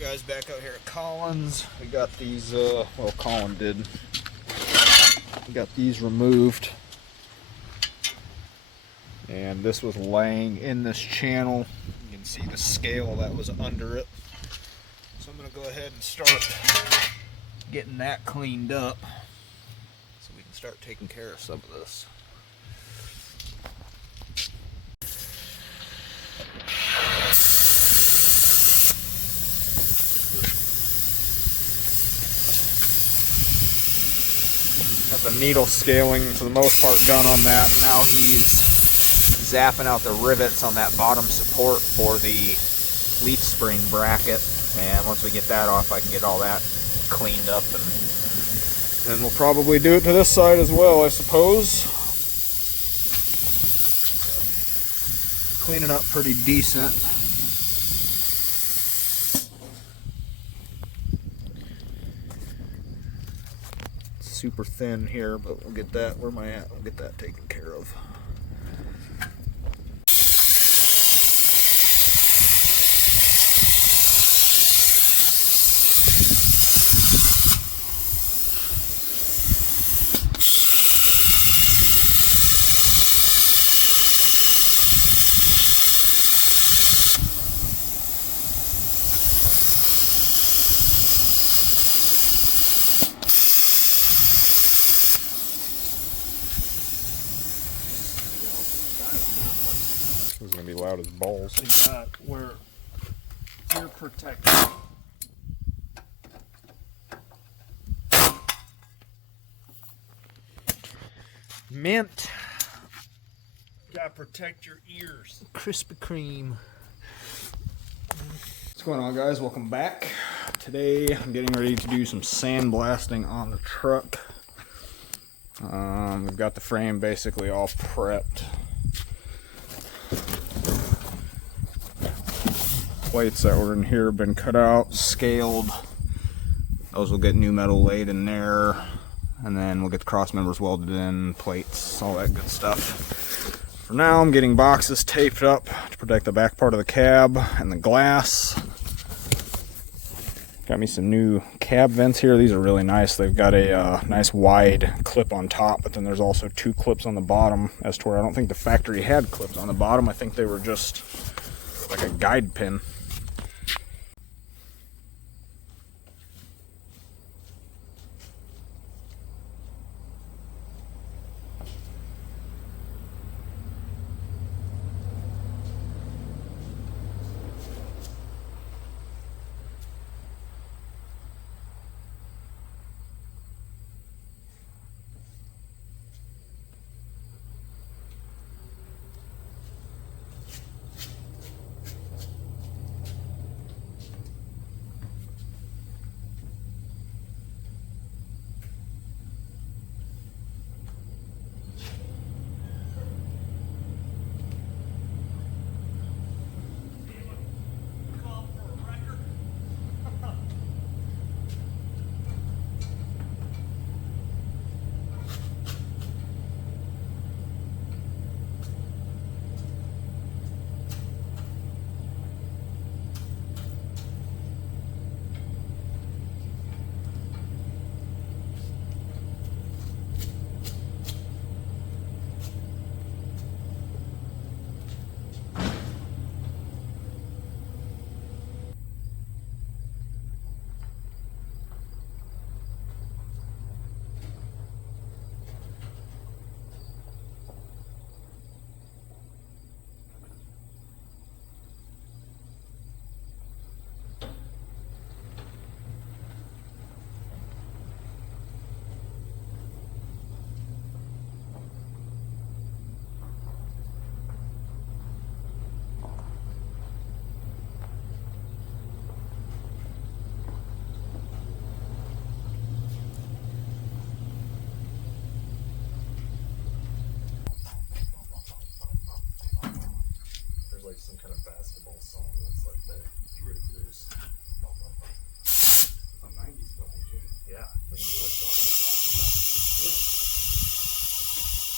Guys, back out here at Collins. We got these, well, Colin did. We got these removed. And this was laying in this channel. You can see the scale that was under it. So I'm going to go ahead and start getting that cleaned up so we can start taking care of some of this. Got the needle scaling for the most part done on that. Now he's zapping out the rivets on that bottom support for the leaf spring bracket. And once we get that off, I can get all that cleaned up. And we'll probably do it to this side as well, I suppose. Cleaning up pretty decent. Super thin here, but we'll get that, where am I at? We'll get that taken care of. This is gonna be loud as balls. We got where ear protection. Mint. Gotta protect your ears. Krispy Kreme. What's going on, guys? Welcome back. Today I'm getting ready to do some sandblasting on the truck. We've got the frame basically all prepped. Plates that were in here have been cut out, scaled. Those will get new metal laid in there, and then we'll get the cross members welded in, plates, all that good stuff. For now, I'm getting boxes taped up to protect the back part of the cab and the glass. Got me some new cab vents here. These are really nice. They've got a nice wide clip on top, but then there's also two clips on the bottom, as to where I don't think the factory had clips on the bottom. I think they were just like a guide pin.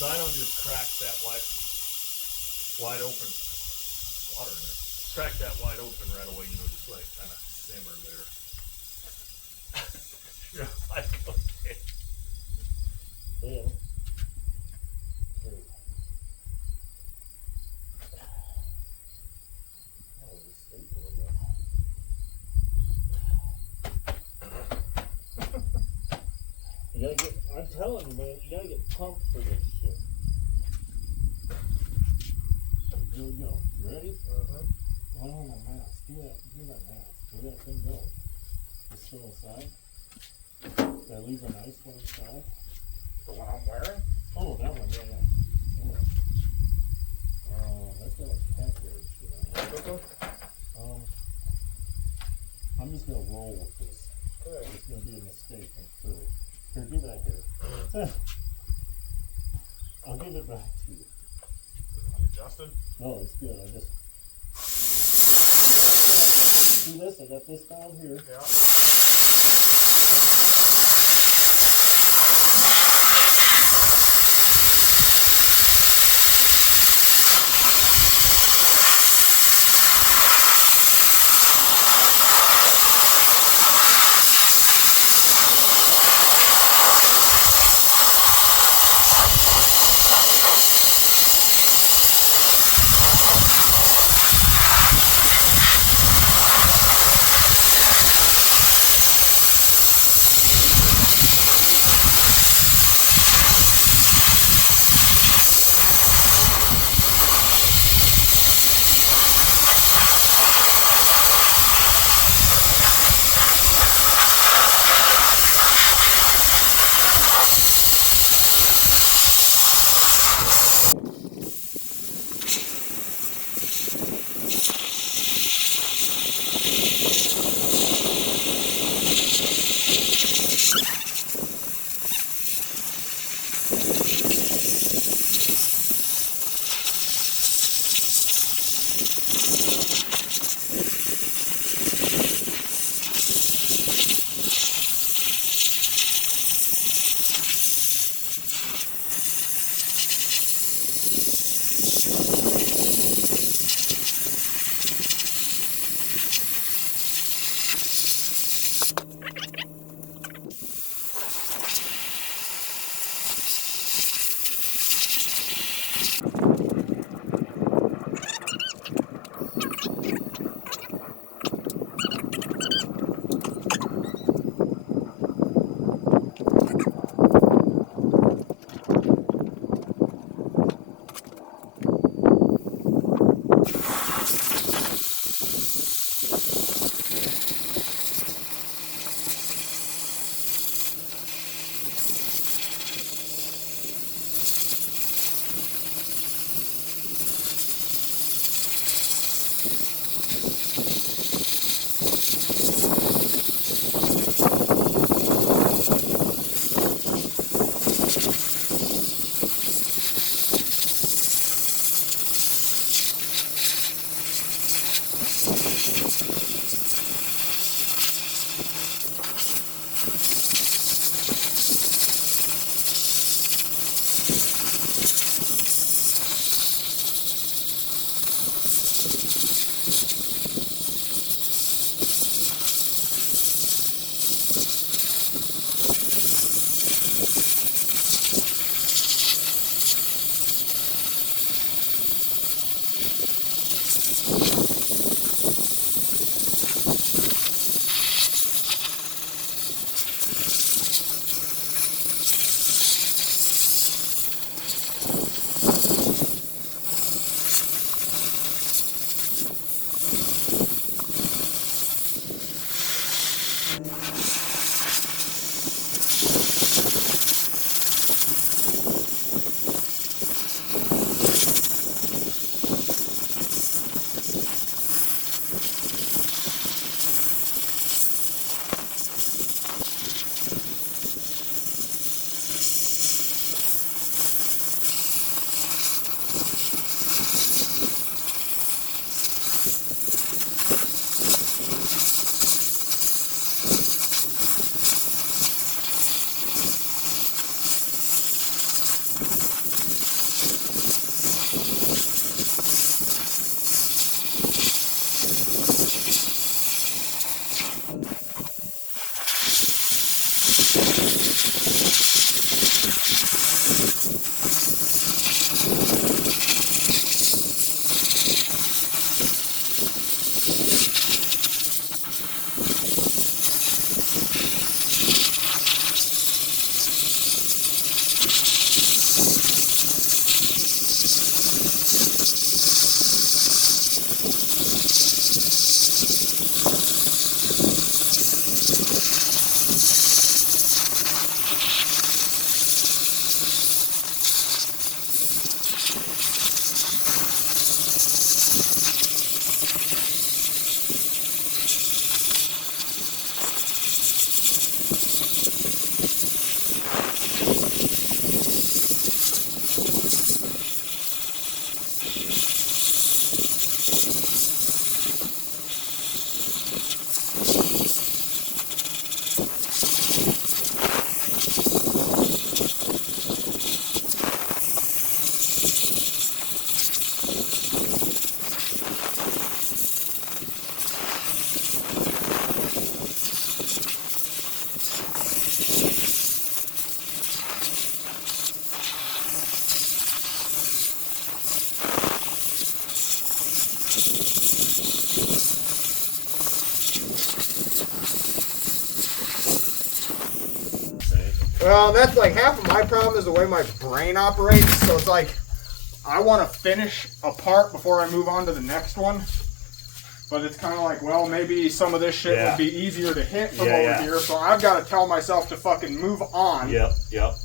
So I don't just crack that wide open water in there. Crack that wide open right away, you know, just let it kind of simmer there. You gotta get, I'm telling you, man, you gotta get pumped for this shit. Here we go. You ready? Oh, my mask. Give me that mask. Where'd that thing go? It's still inside? Did I leave a nice one inside? The one I'm wearing? Oh, that one, yeah. That's got like cat hair and shit on it. I'm just gonna roll with this. Good. It's gonna be a mistake, I'm sure. Here, give that here. I'll give it back to you. Adjusted? No, it's good. I just do this. I got this down here. Yeah. Well, that's like half of my problem is the way my brain operates. So it's like I want to finish a part before I move on to the next one. But it's kind of like, well, maybe some of this shit would be easier to hit from over here. So I've got to tell myself to fucking move on. Yep.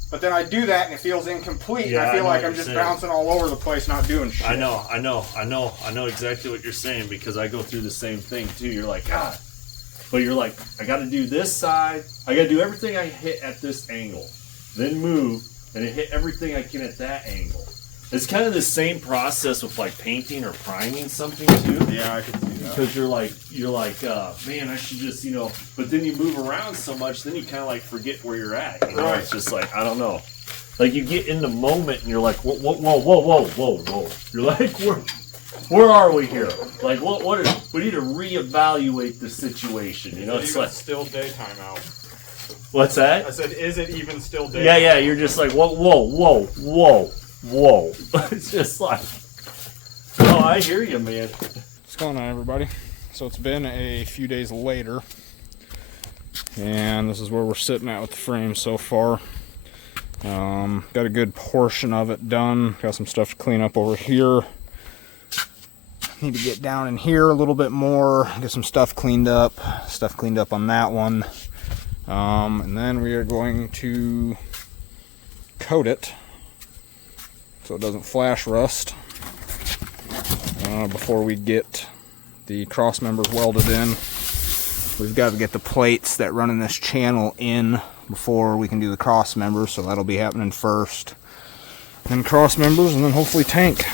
But then I do that and it feels incomplete. Yeah, I feel like I'm just saying. bouncing all over the place, not doing shit. I know exactly what you're saying because I go through the same thing too. You're like, God. But you're like, I got to do this side. I got to do everything I hit at this angle. Then move and hit everything I can at that angle. It's kind of the same process with like painting or priming something too. Yeah, I can see that. Because you're like, man, I should just, but then you move around so much, then you kind of like forget where you're at. Right. It's just like, I don't know. Like you get in the moment and you're like, whoa. You're like, where are we here? Like, we need to reevaluate the situation. It's like still daytime out. What's that? I said, is it even still daytime? Yeah. You're just like, whoa. It's just like, oh, I hear you, man. What's going on, everybody? So it's been a few days later, and this is where we're sitting at with the frame so far. Got a good portion of it done. Got some stuff to clean up over here. Need to get down in here a little bit more, get some stuff cleaned up on that one. And then we are going to coat it so it doesn't flash rust before we get the cross members welded in. We've got to get the plates that run in this channel in before we can do the cross members, so that'll be happening first. Then cross members, and then hopefully tank.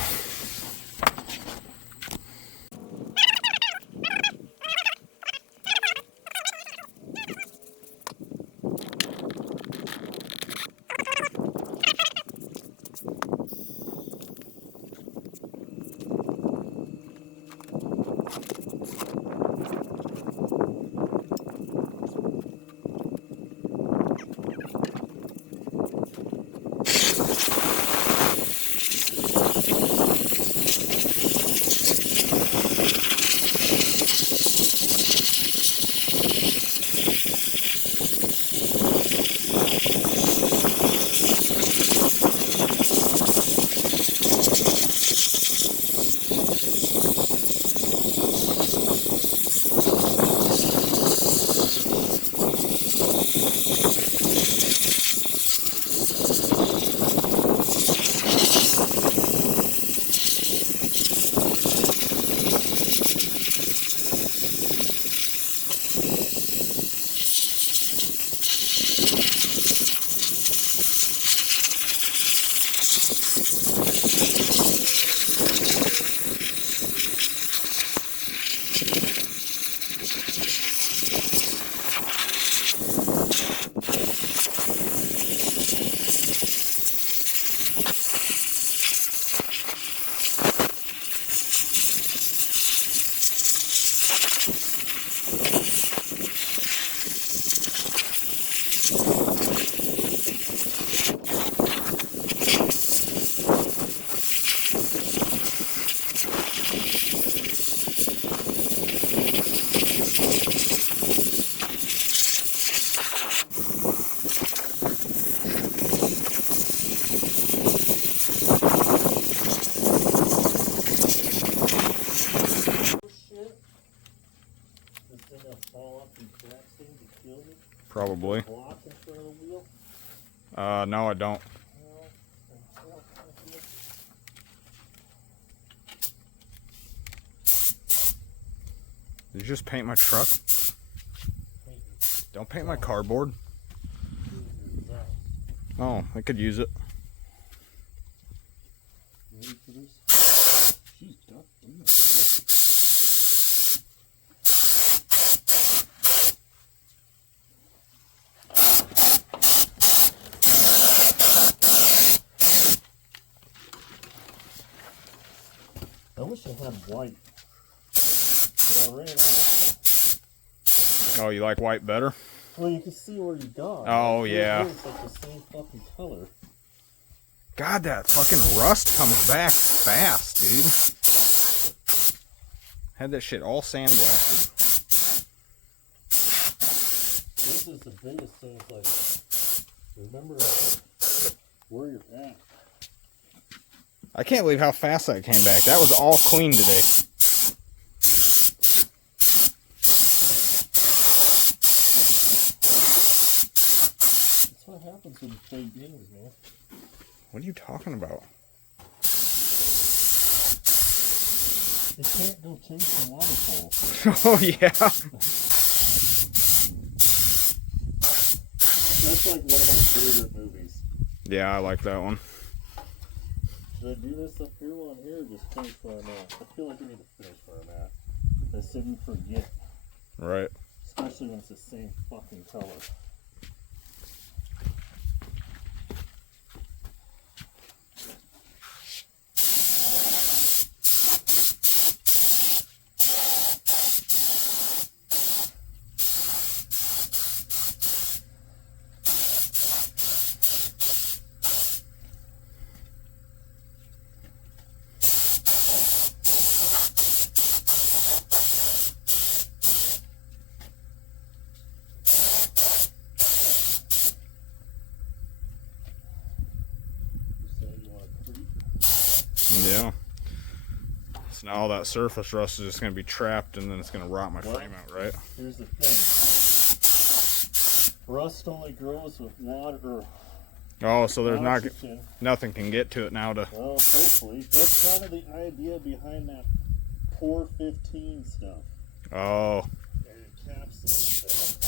Probably. No, I don't. Did you just paint my truck? Don't paint my cardboard. Oh, I could use it. I wish I had white, but I ran out. Oh, you like white better? Well, you can see where you got. Oh, yeah. It's like the same fucking color. God, that fucking rust comes back fast, dude. Had that shit all sandblasted. This is the biggest thing. It's like Remember where you're at. I can't believe how fast that came back. That was all clean today. That's what happens when you play games, man. What are you talking about? You can't go chasing waterfalls. Oh, yeah. That's like one of my favorite movies. Yeah, I like that one. Should I do this up here while I'm here or just finish where I'm at? I feel like I need to finish where I'm at. I said you forget. Right. Especially when it's the same fucking color. Yeah. So now all that surface rust is just going to be trapped and then it's going to rot my frame out, right? Here's the thing. Rust only grows with water. Oh, so there's Oxygen. nothing can get to it now to... Well, hopefully. That's kind of the idea behind that Core 15 stuff. Oh. And encapsulates it.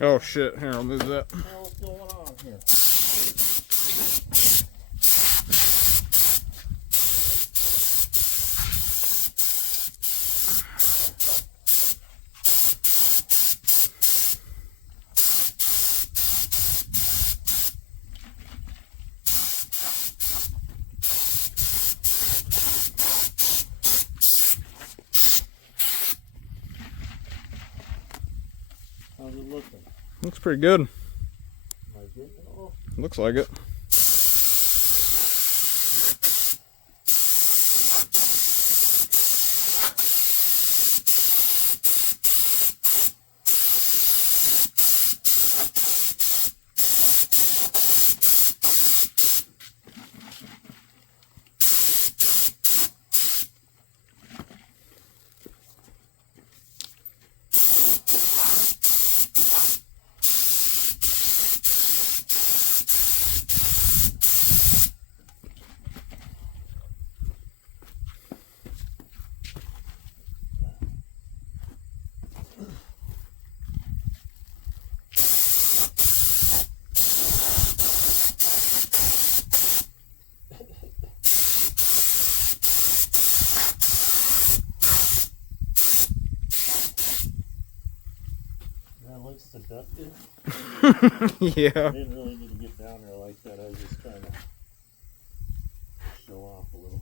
Oh, shit. Here, I'll move that. What's going on here? How's it looking? Looks pretty good. Am I getting it all? Looks like it. That looks seductive. Yeah. I didn't really need to get down there like that. I was just trying to show off a little.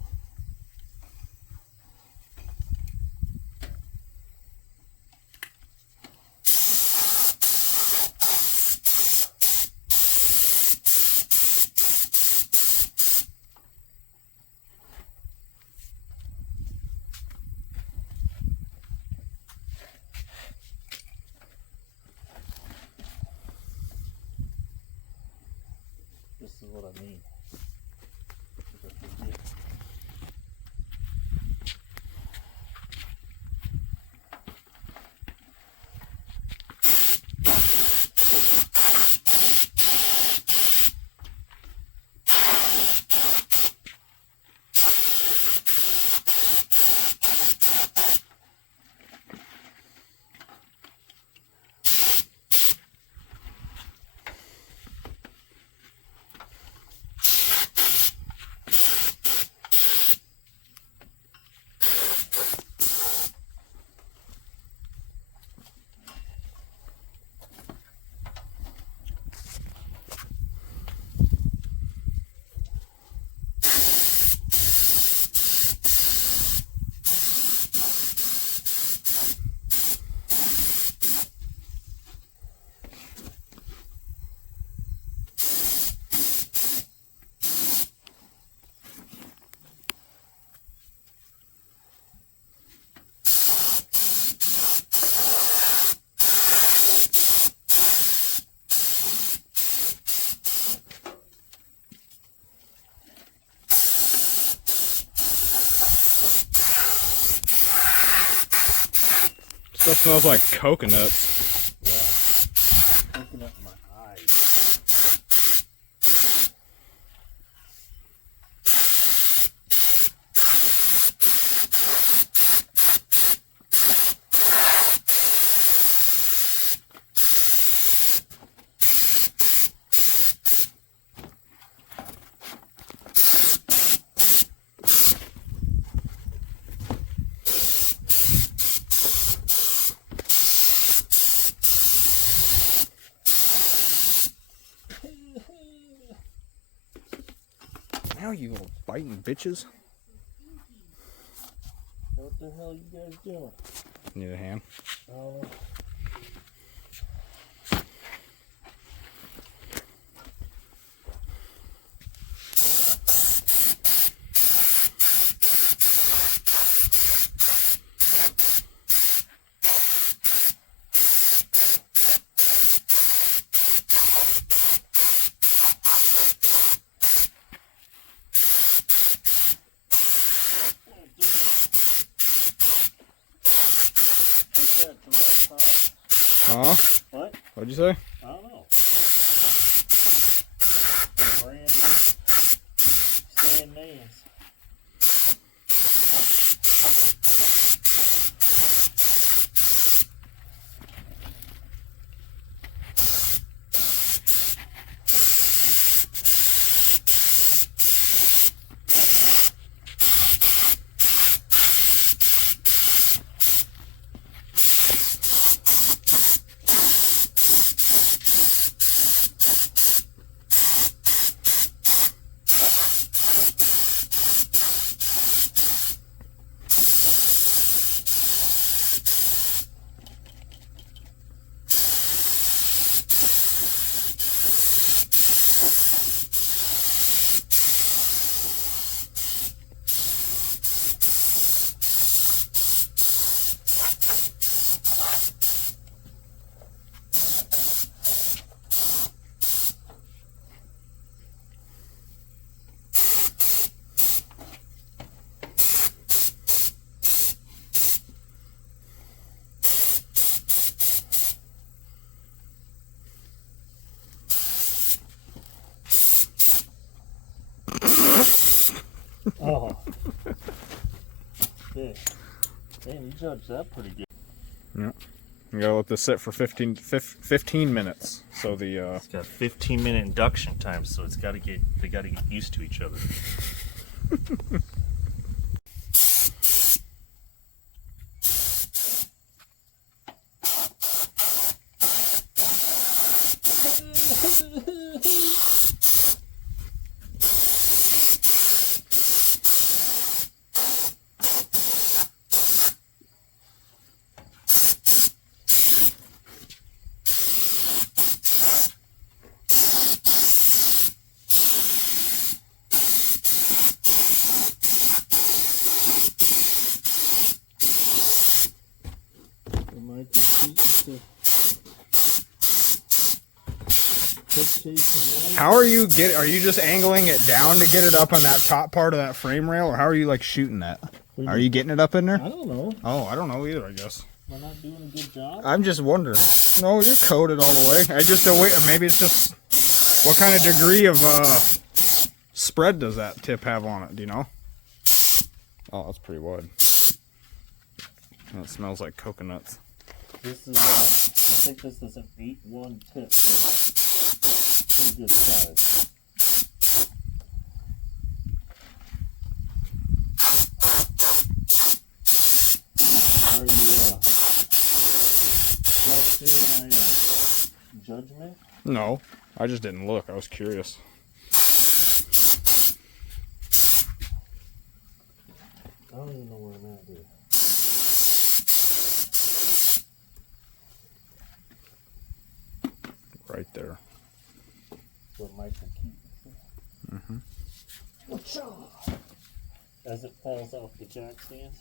This is what I mean. If I forget. Stuff smells like coconuts. Yeah. Coconut in my eyes. Now you little biting bitches. What the hell you guys doing? Need a hand? Oh. Huh? What? What'd you say? I don't know. Some random saying names. Oh. Yeah. Damn, you judged that pretty good. Yeah. You gotta let this sit for 15 minutes. So the It's got 15-minute induction time, so they gotta get used to each other. how are you just angling it down to get it up on that top part of that frame rail, or how are you like shooting that? Are you getting it up in there? I don't know. Oh, I don't know either, I guess. Am I not doing a good job? I'm just wondering. No, you're coated all the way. I just maybe it's just what kind of degree of spread does that tip have on it? Do you know? Oh, that's pretty wide. And it smells like coconuts. This is I think this is an 8-1 tip, so pretty good size. Are you questioning my judgment? No, I just didn't look. I was curious. I don't even know where I'm at, dude. Right there. Where Mike will keep it. Mm-hmm. As it falls off the jack stands.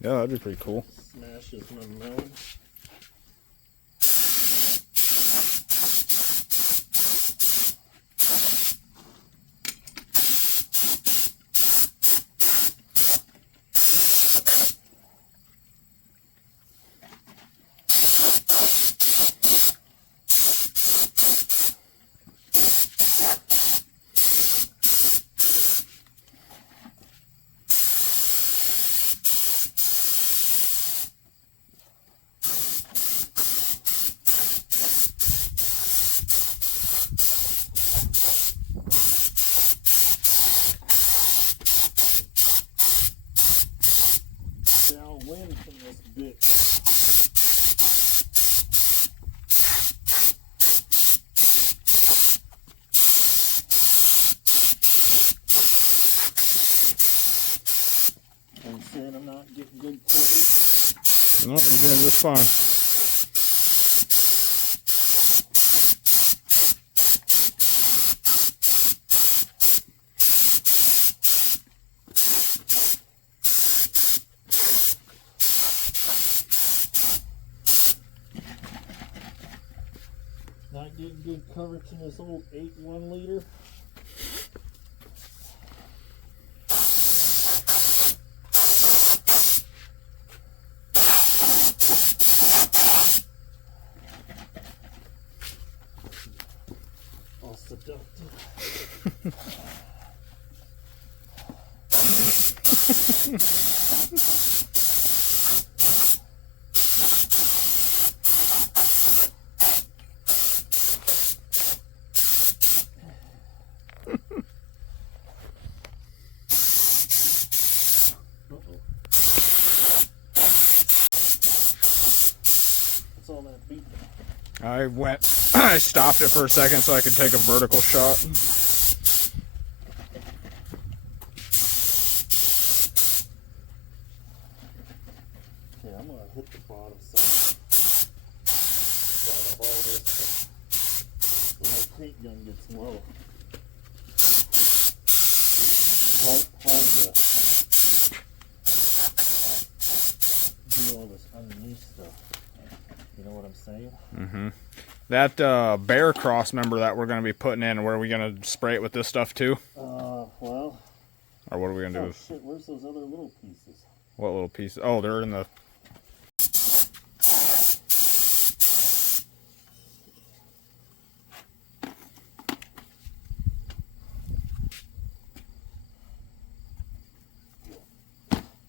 Yeah, that'd be pretty cool. Smashes my melon. last bit. I'm saying I'm not getting good coverage. No, you're doing just fine. Not getting good coverage in this old 8-1 liter. All seductive. What's all that beat? I stopped it for a second so I could take a vertical shot. Okay, I'm gonna hit the bottom side of all this when my paint gun gets low. Hard to do all this underneath stuff. You know what I'm saying? Mm-hmm. That Bear Crossmember that we're going to be putting in, where are we going to spray it with this stuff too? Well. Or what are we going to do? Oh shit, where's those other little pieces? What little pieces? Oh, they're in the...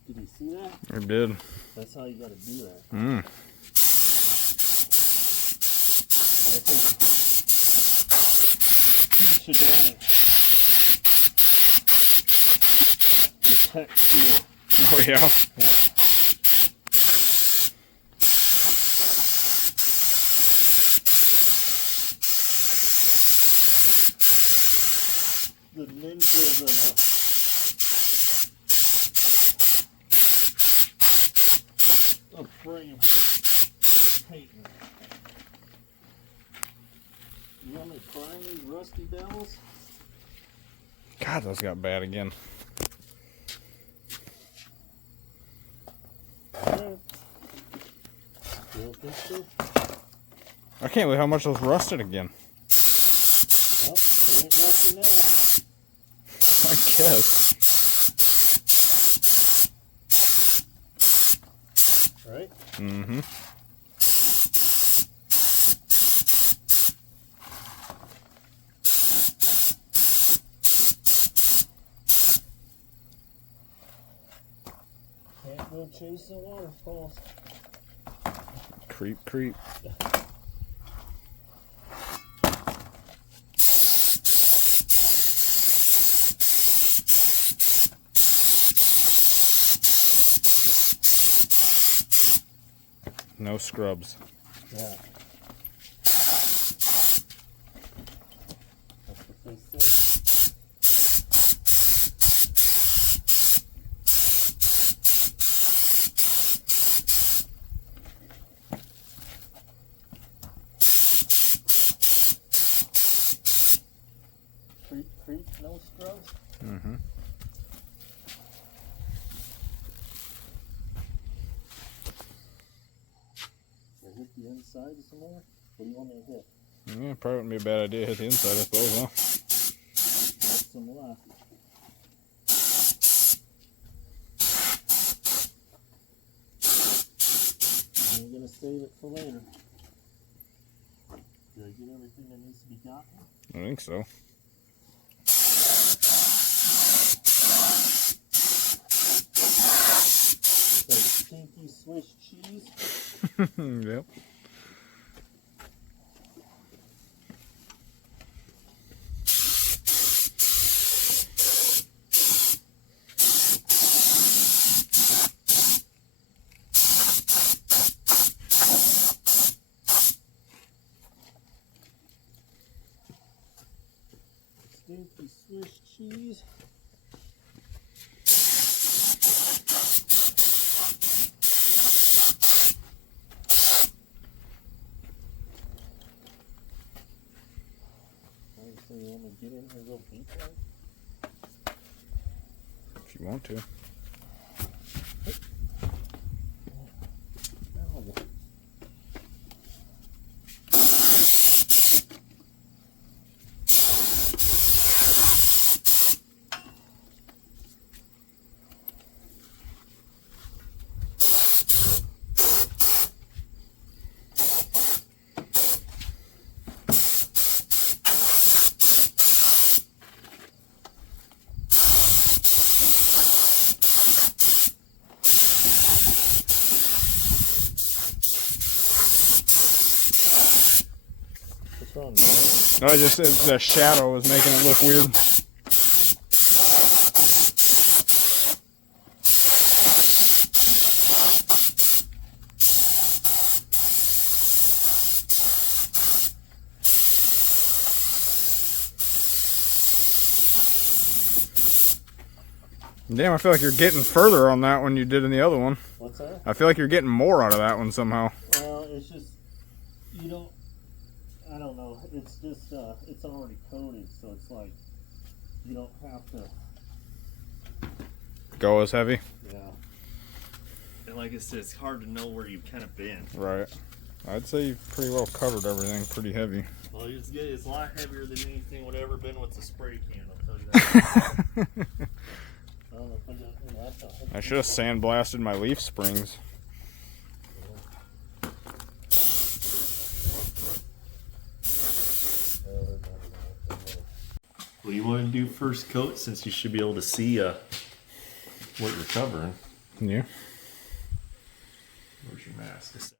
Did you see that? I did. That's how you gotta do that. Mm. I think you should want it. Protect too. Oh, yeah. Yeah. The ninjas are a frame painting. You want me to prime these rusty devils? God, those got bad again. You don't think so? I can't believe how much those rusted again. Well, they ain't rusty now. I guess. Right? Mm-hmm. Can't go chasing waterfalls. Creep, creep. No scrubs. Yeah. That's what they say. Creep, no scrubs? Mm-hmm. Hit the inside some more? What do you want me to hit? Yeah, probably wouldn't be a bad idea to hit the inside, I suppose, huh? Got some left. I'm gonna save it for later. Did I get everything that needs to be gotten? I think so. Like stinky Swiss cheese? Yep. stinky Swiss cheese. So you want to get in here real deep, right? If you want to. No, I just said the shadow was making it look weird. Damn, I feel like you're getting further on that one you did in the other one. What's that? I feel like you're getting more out of that one somehow. It's just, you don't, I don't know, it's just, it's already coated, so it's like, you don't have to go as heavy. Yeah. And like I said, it's hard to know where you've kind of been. Right. I'd say you've pretty well covered everything pretty heavy. Well, it's a lot heavier than anything would ever been with the spray can, I'll tell you that. I should have sandblasted my leaf springs. What do you want to do first coat, since you should be able to see what you're covering? Yeah. Where's your mask?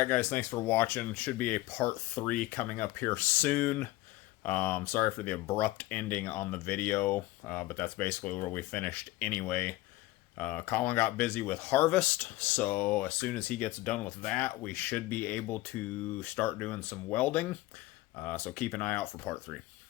Alright guys, thanks for watching. Should be a part 3 coming up here soon. Sorry for the abrupt ending on the video, but that's basically where we finished anyway. Colin got busy with harvest, so as soon as he gets done with that, we should be able to start doing some welding. So keep an eye out for part 3.